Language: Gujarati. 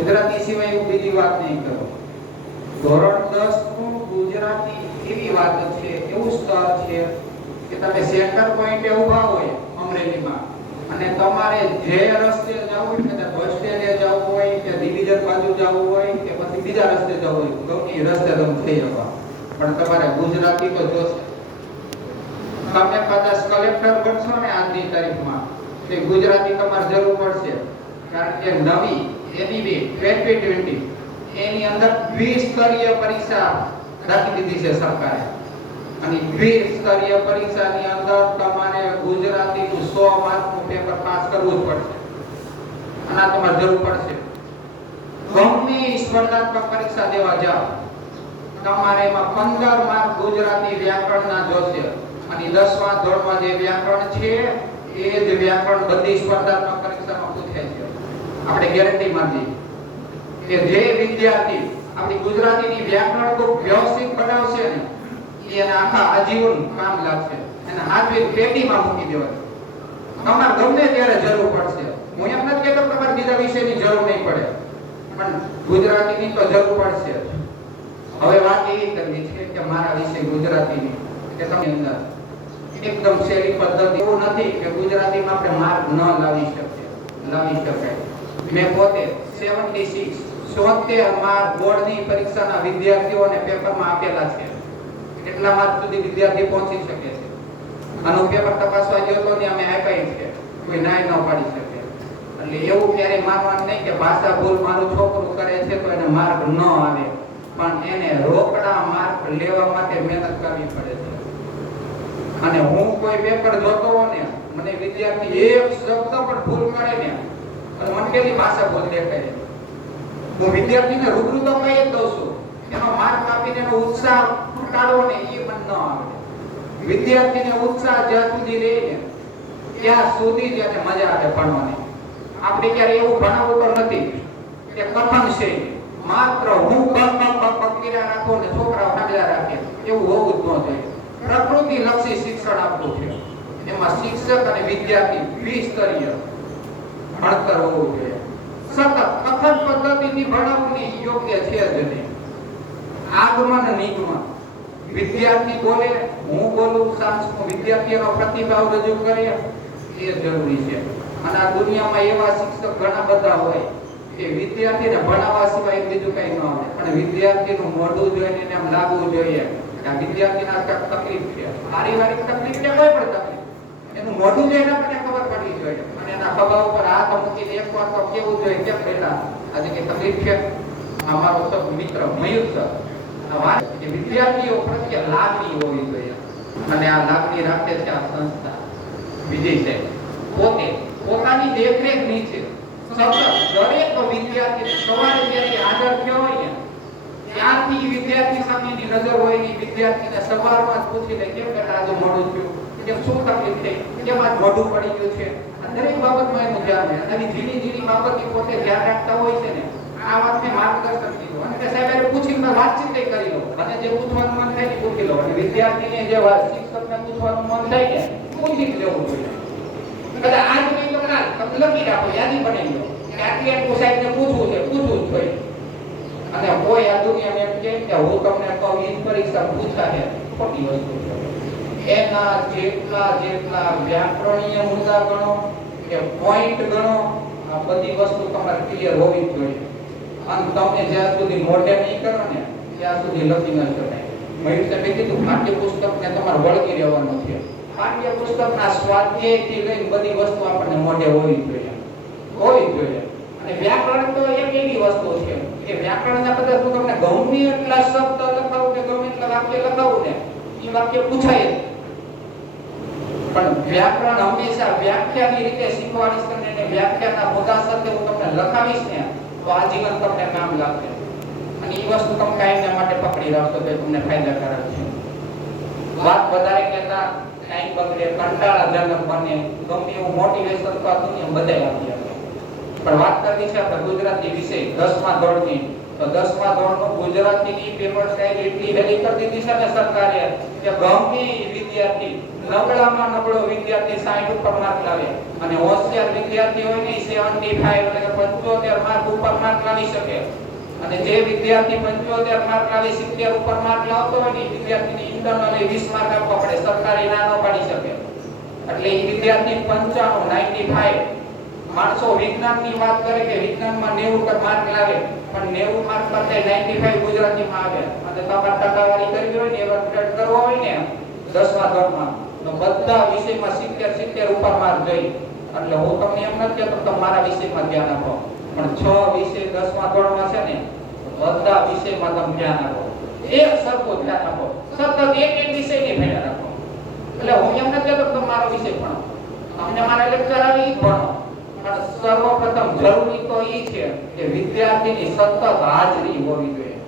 ગુજરાતી સિવાય હું બીજી વાત નહીં કરું. ધોરણ 10 નું ગુજરાતી એવી વાત છે, એવું સ્તર છે કે તમે સેન્ટર પોઈન્ટે ઊભા હોય અમરેલીમાં અને તમારે જે રસ્તે જવું હોય, કે બસ સ્ટેન્ડે જવું હોય કે ડિવિઝન બાજુ જવું હોય કે પછી બીજા રસ્તે જવું હોય, ગમે રસ્તે તમે થઈ શકો, પણ તમારે ગુજરાતી તો જોશે. તમે કદાચ કલેક્ટર બનશો ને આજની તારીખમાં, તે ગુજરાતી તમારે જરૂર પડશે, કારણ કે નવી એનઈબી 2020 એની અંદર દ્વિસ્તરીય પરીક્ષા રાખી દીધી છે સરકારે, અને દ્વિસ્તરીય પરીક્ષાની અંદર તમારે ગુજરાતીનું 100 માર્કનું પેપર પાસ કરવું જ પડશે, અને આ તમારે જરૂર પડશે. ગમે સ્પર્ધાત્મક પરીક્ષા દેવા જાઓ, તમારે એમાં 15 માર્ક ગુજરાતી વ્યાકરણના જોશે, અને 10મા ધોરણમાં જે વ્યાકરણ છે એ જ વ્યાકરણ બધી સ્પર્ધાત્મક પરીક્ષામાં પૂછાય છે. આપણે ગેરંટી માંગીએ કે જે વિદ્યાર્થી આપણી ગુજરાતીની વ્યાકરણ ખૂબ વ્યવસ્થિત બનાવશે ને, એને આખા આજીવન કામ લાગશે, એને હાથવી પેટીમાં મૂકી દેવાય. તમારે ગમે ત્યારે જરૂર પડશે. હું એમ નથી કહેતો કે તમારે બીજા વિષયની જરૂર નહીં પડે, પણ ગુજરાતીની તો જરૂર પડશે. હવે વાત એવી કરવી છે કે મારા વિષય ગુજરાતીની, કે તમે અંદર એકદમ સહેલી પદ્ધતિ એવું નથી કે ગુજરાતીમાં આપણે માર્ક ન લાવી શકાય. મેં પોતે 76 માર્ક બોર્ડની પરીક્ષાના વિદ્યાર્થીઓને પેપરમાં આપેલા છે. કેટલા માર્ક સુધી વિદ્યાર્થી પહોંચી શકે છે, આનો પેપર તપાસવા ગયો તો ને અમે આપ્યા છે, કોઈ નાય ન પાડી શકે. એટલે એવું ક્યારેય માનવાનું નહીં કે ભાષા ભૂલ મારું છોકરું કરે છે તો એને માર્ક ન આવે, પણ એને રોકડા માર્ક લેવા માટે મહેનત કરવી પડે છે. અને હું કોઈ પેપર જોતો હોઉં ને, મને વિદ્યાર્થી એક શબ્દ પણ ભૂલ કરે ને, અને મને કેવી ભાષા ભૂલ દેખાય, હું વિદ્યાર્થીને રૂબરૂ તો કહી જ દઉં છું, એનો માર્ક આપીને એનો ઉત્સાહ ઘટાડવો ને એ પણ ન આવે. વિદ્યાર્થીને ઉત્સાહ જ્યાં સુધી રહે ને ત્યાં સુધી જ એને મજા આવે ભણવાની. આપણે ક્યારે એવું ભણાવવું તો નથી કે કથન છે માત્ર હું પકડીને રાખો ને છોકરાઓ આગળ રાખે, એવું હોવું જ ન જોઈએ. પ્રકૃતિ લક્ષી શિક્ષણ આપવું છે, એમાં શિક્ષક અને વિદ્યાર્થી દ્વિસ્તરીય ભણતર હોવું જોઈએ. સતત કથન પદ્ધતિથી ભણાવવું યોગ્ય છે જ નહીં. આગમન નિગમન, વિદ્યાર્થી બોલે, હું બોલું, વિદ્યાર્થીનો પ્રતિભાવ રજૂ કરે, એ જરૂરી છે. અને આ દુનિયામાં એવા શિક્ષક ઘણા બધા હોય કે વિદ્યાર્થીને ભણાવવા સિવાય બીજું કઈ ન આવે, પણ વિદ્યાર્થીનું મોઢું જોઈને એમ લાગવું જોઈએ કે આ વિદ્યાર્થીના તકલીફ છે, પારિવારિક તકલીફ છે, કોઈ પણ તકલીફ, એનું મોઢું જોઈને આપણને ખબર પડવી જોઈએ, અને એના ખભા ઉપર હાથ મૂકીને એકવાર તો કેવું જોઈએ કે બેટા આજે કઈ તકલીફ છે. અમારો સબ મિત્ર મયુર સર કે વિદ્યાર્થીઓ પ્રત્યે લાગણી હોવી જોઈએ, અને આ લાગણી રાખે છે આ સંસ્થા. વિજય છે પોતે પોતાની દેખરેખ નીચે સતત દરેક વિદ્યાર્થીને સવારે જ્યારે હાજર થયો હોય ને ત્યારથી વિદ્યાર્થી સામેની નજર હોય ને વિદ્યાર્થીને સવારમાં જ પૂછી લે કેમ બેટા આજે મોડું થયું, કેમ શું તકલીફ થઈ, કેમ આજ મોઢું પડી ગયું છે. દરેક બાબતમાં એનું ધ્યાન રહે, અને ઝીણી ઝીણી બાબતની પોતે ધ્યાન રાખતા હોય છે ને, આ વાતને માર્ગદર્શન કીધું, અને સાહેબ પૂછીને વાતચીત કરી લો, અને જે પૂછવાનું મન થાય એ પૂછી લો, અને વિદ્યાર્થીને જે શિક્ષકને પૂછવાનું મન થાય ને પૂછી જ લેવું જોઈએ. કદાચ આજ નહીં તો કાલ તમે લખી રાખો, યાદી બનાવી લો કે આટલી આટલું સાહેબને પૂછવું છે, પૂછવું જ જોઈએ. અને કોઈ આ દુનિયામાં એમ કહે કે હું તમને કહું એ પરીક્ષા પૂછાય, ખોટી વસ્તુ છે. એના જેટલા વ્યાકરણીય મુદ્દા ગણો કે પોઈન્ટ ગણો, આ બધી વસ્તુ તમારે ક્લિયર હોવી જ જોઈએ. અને તમે જ્યાં સુધી મોઢે નહીં કરો ને ત્યાં સુધી લખી ન શકાય. મયુર સાહેબે કીધું પાઠ્યપુસ્તકને તમારે વળગી રહેવાનું છે. પાઠ્યપુસ્તકના સ્વાધ્યાયથી લઈને બધી વસ્તુ આપણને મોઢે હોવી જોઈએ. અને વ્યાકરણ તો એક એવી વસ્તુ છે કે વ્યાકરણના બધા હું તમને ગમે એટલા શબ્દ લખાવું કે ગમે એટલા વાક્ય લખાવું ને એ વાક્ય પૂછાય જ, પણ વ્યાકરણ હંમેશા વ્યાખ્યાની રીતે શીખવાડીશ તમને, અને વ્યાખ્યાના મુદ્દા સાથે હું તમને લખાવીશ ને તો આજીવન તમને કામ લાગશે. અને એ વસ્તુ તમે કાયમના માટે પકડી રાખશો તો તમને ફાયદાકારક છે. વાત વધારે કહેતા ટાઈમ બગડે, કંટાળાજનક બને, ગમે એવું મોટિવેશન તો આ દુનિયા બધાય આપી આપે. પણ વાત કરવી છે આપણે ગુજરાતી વિષય 10મા ધોરણની, તો 10મા ધોરણનું ગુજરાતીની પેપર સ્ટાઇલ એટલી હેલી કરી દીધી છે ને સરકારે કે ગમે વિદ્યાર્થી નબળામાં નબળો વિદ્યાર્થી 60 ઉપર માર્ક લાવે, અને હોશિયાર વિદ્યાર્થી હોય ને 75 એટલે કે 75 માર્ક ઉપર માર્ક લાવે લાવી શકે. અને જે વિદ્યાર્થી 75 માર્ક લાવી 70 ઉપર માર્ક લાવતો હોય ને વિદ્યાર્થીને ઇન્ટરનલ 20 માર્ક આપવા પડે, સરકારી ના ન પાડી શકે. એટલે એ વિદ્યાર્થી 95 95 માણસો વિજ્ઞાનની વાત કરે કે વિજ્ઞાનમાં 90 પર માર્ક લાવે, પણ 90 માર્ક કરતા 95 ગુજરાતીમાં આવે અને તમારે ટકાવારી કરવી હોય ને એવરેજ કરવો હોય ને 10મા ધોરણમાં તો બધા વિષયમાં 70 ઉપર માર્ક જોઈએ. એટલે હું તમને એમ નથી કહેતો કે મારા વિષયમાં ધ્યાન આપો, પણ 6 વિષય 10મા ધોરણમાં છે ને બધા વિષયમાં તમે ધ્યાન આપો, એક સરખું ધ્યાન આપો, સતત એક વિષયની ભેળા રાખો. એટલે હું એમ નથી કહેતો કે મારો વિષય ભણો, તમને મારા લેક્ચર આવી ઈ ભણો, પણ સર્વપ્રથમ જરૂરી તો ઈ છે કે વિદ્યાર્થીની સતત હાજરી હોવી જોઈએ.